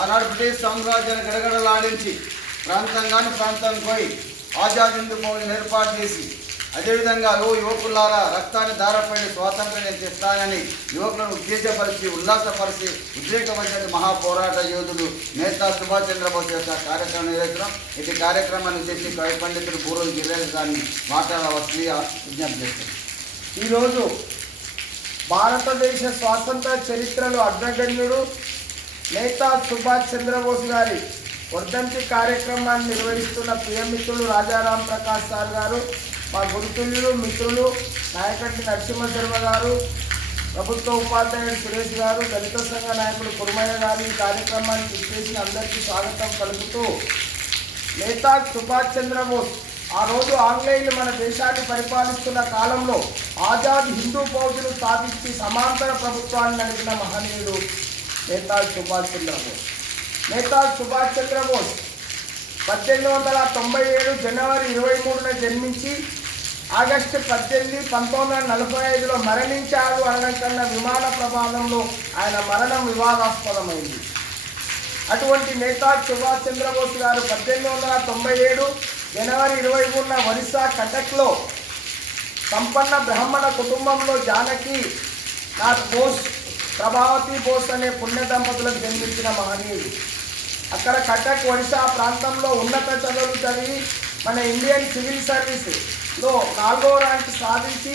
ఆనాడు బ్రిటిష్ సామ్రాజ్యాన్ని గడగడలాడించి ప్రాంతంగాని ప్రాంతం పోయి ఆజాద్ హిందూ ఏర్పాటు చేసి అదేవిధంగా ఓ యువకులారా రక్తాన్ని దారపడి స్వాతంత్రం నేను తెస్తానని యువకులను ఉద్దేశపరిచి ఉల్లాసపరిచి ఉద్రేకపరిచిన మహాపోరాట యోధుడు నేతా సుభాష్ చంద్రబోస్ యొక్క కార్యక్రమం నిర్వహించడం ఇది కార్యక్రమాన్ని చేసి కవి పండితుడు పూర్వం గిరిరాజు గారిని మాట్లాడవలసి విజ్ఞప్తి చేస్తారు ఈరోజు భారతదేశ స్వాతంత్ర చరిత్రలో అగ్రగణ్యుడు నేతా సుభాష్ చంద్రబోస్ గారి వర్ధంతి కార్యక్రమాన్ని నిర్వహిస్తున్న ప్రియమిత్రులు రాజారాం ప్రకాష్ సార్ గారు మా గురుతుల్యులు మిత్రులు నాయకటి నరసింహశర్మ గారు ప్రభుత్వ ఉపాధ్యాయుడు సురేష్ గారు దళిత సంఘ నాయకుడు కురుమయ్య గారు ఈ కార్యక్రమానికి ఇచ్చేసిన అందరికీ స్వాగతం కలుపుతూ నేతా సుభాష్ చంద్రబోస్ ఆ రోజు ఆంగ్లేయులు మన దేశాన్ని పరిపాలిస్తున్న కాలంలో ఆజాద్ హిందూ ఫౌజులు స్థాపించి సమాంతర ప్రభుత్వాన్ని నడిపిన మహనీయుడు నేతాజీ సుభాష్ చంద్రబోస్. నేతాజీ సుభాష్ చంద్రబోస్ పద్దెనిమిది వందల తొంభై ఏడు జనవరి ఇరవై మూడున జన్మించి ఆగస్టు పద్దెనిమిది పంతొమ్మిది వందల నలభై ఐదులో మరణించారు అనడం కన్నా విమాన ప్రమాదంలో ఆయన మరణం వివాదాస్పదమైంది. అటువంటి నేతాజీ సుభాష్ చంద్రబోస్ గారు పద్దెనిమిది వందల తొంభై ఏడు జనవరి ఇరవై మూడున ఒరిస్సా కటక్లో సంపన్న బ్రాహ్మణ కుటుంబంలో జానకి నాథ్ బోస్ ప్రభావతి బోస్ అనే పుణ్య దంపతులకు జన్మించిన మహనీయుడు. అక్కడ కటక్ ఒడిశా ప్రాంతంలో ఉన్నత చదువులు చదివి మన ఇండియన్ సివిల్ సర్వీస్లో నాలుగో ర్యాంక్ సాధించి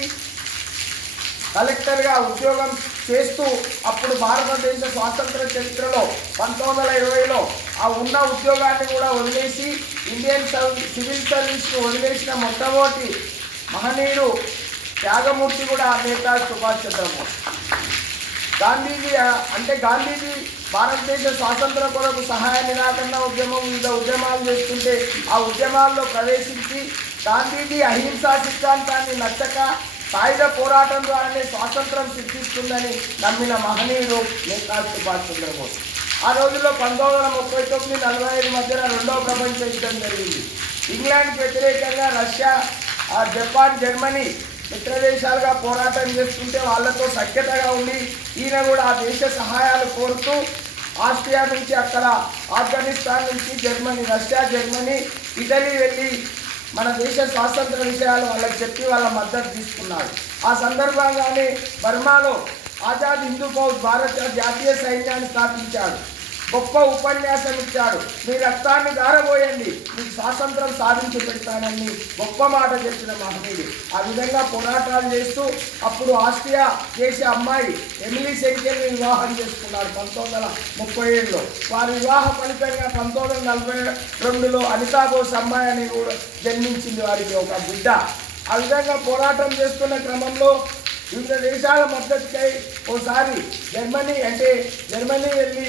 కలెక్టర్గా ఉద్యోగం చేస్తూ అప్పుడు భారతదేశ స్వాతంత్ర చరిత్రలో పంతొమ్మిది వందల ఇరవైలో ఆ ఉన్న ఉద్యోగాన్ని కూడా వదిలేసి ఇండియన్ సర్వీ- సివిల్ సర్వీస్ను వదిలేసిన మొట్టమొదటి మహనీయుడు త్యాగమూర్తి కూడా నేతాజీ సుభాష్ చంద్రబోస్. గాంధీజీ అంటే గాంధీజీ భారతదేశ స్వాతంత్ర కొరకు సహాయ నిరాకరణ ఉద్యమం వివిధ ఉద్యమాలు చేస్తుంటే ఆ ఉద్యమాల్లో ప్రవేశించి గాంధీజీ అహింసా సిద్ధాంతాన్ని నచ్చక సాయుధ పోరాటం ద్వారానే స్వాతంత్రం సిద్ధిస్తుందని నమ్మిన మహనీయుడు నేతాజీ సుభాష్ చంద్రబోస్. ఆ రోజుల్లో పంతొమ్మిది వందల ముప్పై తొమ్మిది నలభై ఐదు మధ్యన రెండవ ప్రపంచ యుద్ధం జరిగింది. ఇంగ్లాండ్కి వ్యతిరేకంగా రష్యా జపాన్ జర్మనీ మిత్రదేశాలుగా పోరాటం చేస్తుంటే వాళ్ళతో సఖ్యతగా ఉండి ఈయన కూడా ఆ దేశ సహాయాలు కోరుతూ ఆస్ట్రియా నుంచి అక్కడ ఆఫ్ఘనిస్తాన్ నుంచి జర్మనీ రష్యా జర్మనీ ఇటలీ వెళ్ళి మన దేశ స్వాతంత్ర విషయాలు వాళ్ళకి చెప్పి వాళ్ళ మద్దతు తీసుకున్నారు. ఆ సందర్భంగానే బర్మాలో ఆజాద్ హిందూ ఫౌజ్ భారత జాతీయ సైన్యాన్ని స్థాపించాడు. గొప్ప ఉపన్యాసం ఇచ్చాడు మీ రక్తాన్ని దారబోయండి మీకు స్వాతంత్రం సాధించి పెడతానని గొప్ప మాట చెప్పిన మహనీయుడు. ఆ విధంగా పోరాటాలు చేస్తూ అప్పుడు ఆస్ట్రియా చేసే అమ్మాయి ఎమిలీ సెంకెల్ని వివాహం చేసుకున్నాడు పంతొమ్మిది వందల ముప్పై ఏడులో. వారి వివాహ ఫలితంగా పంతొమ్మిది వందల నలభై రెండులో అనితా బోస్ అమ్మాయి అని కూడా జన్మించింది వారికి ఒక బిడ్డ. ఆ విధంగా పోరాటం చేస్తున్న క్రమంలో వివిధ దేశాల మద్దతుకై ఓసారి జర్మనీ అంటే జర్మనీ వెళ్ళి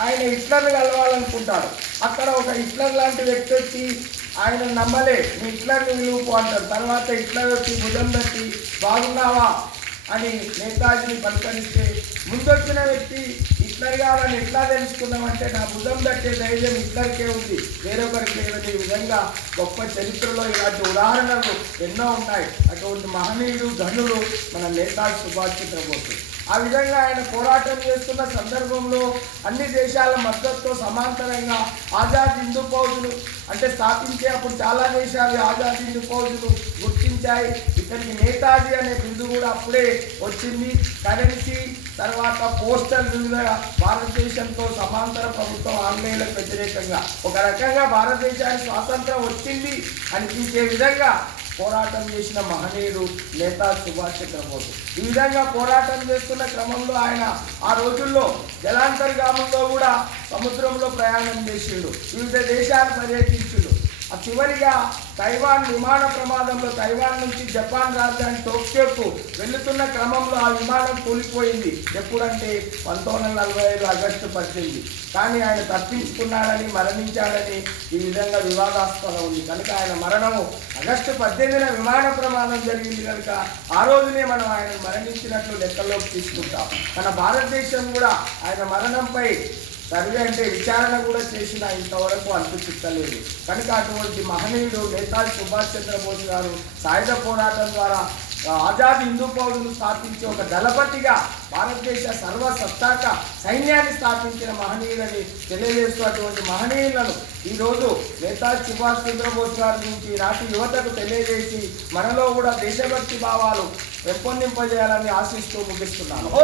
ఆయన హిట్లర్ని కలవాలనుకుంటాడు అక్కడ ఒక హిట్లర్ లాంటి వ్యక్తి వచ్చి ఆయన నమ్మలే మీ హిట్లర్ని విలువపు అంటారు. తర్వాత హిట్లర్ వచ్చి భుజం పెట్టి బాగున్నావా? అని నేతాజీని పలకరిస్తే ముందొచ్చిన వ్యక్తి హిట్లర్ కావాలని ఎట్లా తెలుసుకున్నామంటే నా భుజం పెట్టే ధైర్యం హిట్లర్కే ఉంది. వేరొకరికి లేదని ఈ విధంగా గొప్ప చరిత్రలో ఇలాంటి ఉదాహరణలు ఎన్నో ఉన్నాయి. అటువంటి మహనీయుడు ధనులు మన నేతాజీ సుభాష్ చంద్రబోసు. ఆ విధంగా ఆయన పోరాటం చేస్తున్న సందర్భంలో అన్ని దేశాల మద్దతుతో సమాంతరంగా ఆజాద్ హిందూ ఫౌజులు అంటే స్థాపించే అప్పుడు చాలా దేశాలు ఆజాద్ హిందూ ఫౌజులు గుర్తించాయి. ఇక్కడికి నేతాజీ అనే బిందు కూడా అప్పుడే వచ్చింది. కరెన్సీ తర్వాత పోస్టల్ వివిధ భారతదేశంతో సమాంతర ప్రభుత్వం ఆంగ్లేయులకు వ్యతిరేకంగా. ఒక రకంగా భారతదేశానికి స్వాతంత్రం వచ్చింది. అనిపించే విధంగా పోరాటం చేసిన మహనీయుడు నేతా సుభాష్ చంద్రబోస్. ఈ విధంగా పోరాటం చేస్తున్న క్రమంలో ఆయన ఆ రోజుల్లో జలాంతర్గామంలో కూడా సముద్రంలో ప్రయాణం చేసిండు. వివిధ దేశాలు పర్యటించుడు. చివరిగా తైవాన్ విమాన ప్రమాదంలో తైవాన్ నుంచి జపాన్ రాజధాని టోక్యోకు వెళ్తున్న క్రమంలో ఆ విమానం కూలిపోయింది. ఎప్పుడంటే పంతొమ్మిది వందల నలభై ఐదు ఆగస్టు పద్దెనిమిది. కానీ ఆయన తప్పించుకున్నాడని మరణించాడని ఈ విధంగా వివాదాస్పదం ఉంది. కనుక ఆయన మరణము ఆగస్టు పద్దెనిమిదిన విమాన ప్రమాదం జరిగింది కనుక ఆ రోజునే మనం ఆయన మరణించినట్లు లెక్కలోకి తీసుకుంటాం. మన భారతదేశం కూడా ఆయన మరణంపై సర్వే అంటే విచారణ కూడా చేసిన ఇంతవరకు అంతు చిక్కలేదు కనుక అటువంటి మహనీయుడు నేతాజీ సుభాష్ చంద్రబోస్ గారు సాయుధ పోరాటం ద్వారా ఆజాద్ హిందూ పౌరులు స్థాపించి ఒక దళపతిగా భారతదేశ సర్వసత్తాక సైన్యాన్ని స్థాపించిన మహనీయులని తెలియజేస్తున్నటువంటి మహనీయులను ఈరోజు నేతాజీ సుభాష్ చంద్రబోస్ గారి నుంచి నాటి యువతకు తెలియజేసి మనలో కూడా దేశభక్తి భావాలు పెంపొందింపజేయాలని ఆశిస్తూ ముగిస్తున్నాను. ఓ